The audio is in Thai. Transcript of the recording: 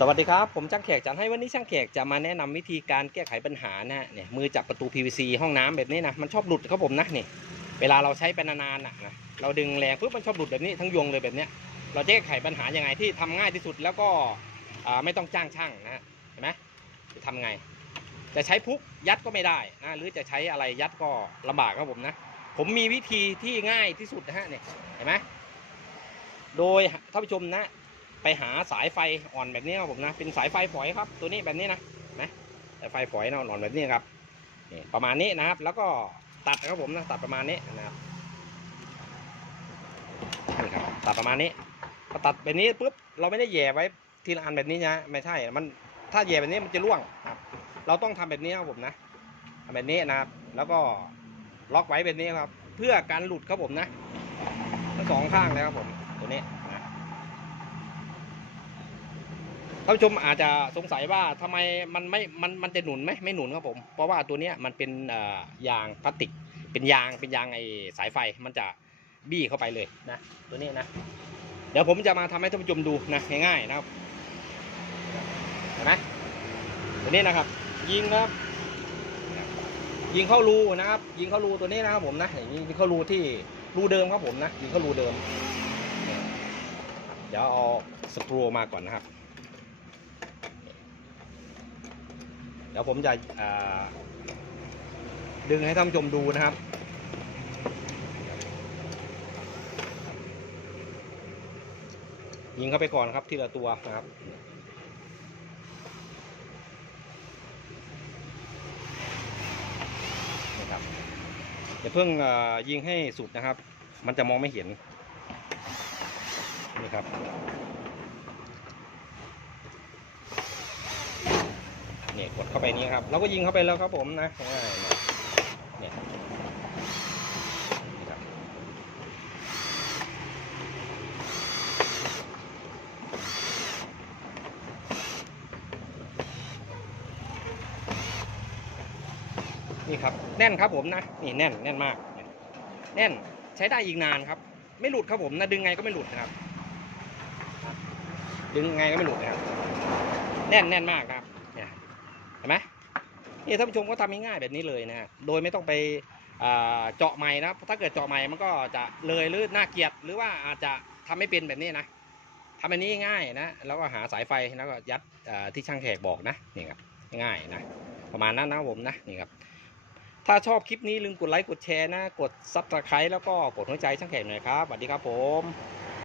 สวัสดีครับ ผมช่างแขกจันให้วันนี้ช่างแขกจะมาแนะนำวิธีการแก้ไขปัญหานะฮะเนี่ยมือจับประตู PVC ห้องน้ำแบบนี้นะมันชอบหลุดครับผมนะนี่เวลาเราใช้ไปนานๆนะนะเราดึงแรงปุ๊บมันชอบหลุดแบบนี้ทั้งยวงเลยแบบเนี้ยเราจะแก้ไขปัญหายังไงที่ทำง่ายที่สุดแล้วก็ไม่ต้องจ้างช่างนะฮะเห็นไหมจะทำไง จะใช้พุกยัดก็ไม่ได้นะหรือจะใช้อะไรยัดก็ลำบากครับผมนะผมมีวิธีที่ง่ายที่สุดนะฮะเนี่ยเห็นไหมโดยท่านผู้ชมนะ ไปหาสายไฟอ่อนแบบนี้ครับผมนะ เป็นสายไฟฝอยครับ ตัวนี้แบบนี้นะนไหมสายไฟฝอยนะอ่อนแบบนี้ครับนี่ประมาณนี้นะครับ แล้วก็ตัดครับผมนะตัดประมาณนี้นะครับนี่ครับตัดประมาณนี้พอตัดแบบนี้ปุ๊บเราไม่ได้แย่ไว้ทีละอันแบบนี้นะไม่ใช่มันถ้าแย่แบบนี้มันจะร่วงครับ เราต้องทำแบบนี้ครับผมนะทำแบบนี้นะครับ แล้วก็ล็อกไว้แบบนี้ครับ เพื่อการหลุดครับผมนะทั้งสองข้างเลยครับผมตัวนี้นะ ท่านผู้ชมอาจจะสงสัยว่าทำไมมันไม่ มัน มันจะหนุนไหมไม่หนุนครับผม เพราะว่าตัวเนี้ยมันเป็นยางพลาสติก เป็นยาง เป็นยางไอสายไฟ มันจะบี้เข้าไปเลยนะ ตัวนี้นะ เดี๋ยวผมจะมาทำให้ท่านผู้ชมดูนะง่ายๆนะครับเห็นไหมตัวนี้นะครับ ยิงครับ ยิงเข้ารูนะครับ ยิงเข้ารูตัวนี้นะครับผมนะ อย่างนี้ยิงเข้ารูที่รูเดิมครับผมนะ ยิงเข้ารูเดิม เดี๋ยวเอาสกรูมาก่อนนะครับ เดี๋ยวผมจะดึงให้ท่านผู้ชมดูนะครับ ยิงเข้าไปก่อนครับทีละตัวนะครับนี่ครับอย่าเพิ่งยิงให้สุดนะครับ มันจะมองไม่เห็นนี่ครับ เนี่ยกดเข้าไปนี้ครับเราก็ยิงเข้าไปแล้วครับผมนะง่ายเนี่ยนี่ครับแน่นครับผมนะนี่แน่นแน่นมาก แน่นใช้ได้อีกนานครับ ไม่หลุดครับผมนะดึงไงก็ไม่หลุดนะครับ ดึงไงก็ไม่หลุดนะครับ แน่นแน่นมากครับ ห็นไหมนี่ท่านผู้ชมก็ทำง่ายๆแบบนี้เลยนะฮะโดยไม่ต้องไปเจาะใหม่นะถ้าเกิดเจาะใหม่มันก็จะเลยหรือน่าเกลียดหรือว่าอาจจะทำไม่เป็นแบบนี้นะทำแบบนี้ง่ายนะแล้วก็หาสายไฟแล้วก็ยัดที่ช่างแขกบอกนะนี่ครับง่ายนะประมาณนั้นนะผมนะนี่ครับถ้าชอบคลิปนี้ลืมกดไลค์กดแชร์นะ กดซับสไครต์แล้วก็กดหัวใจช่างแขกหน่อยครับสวัสดีครับผม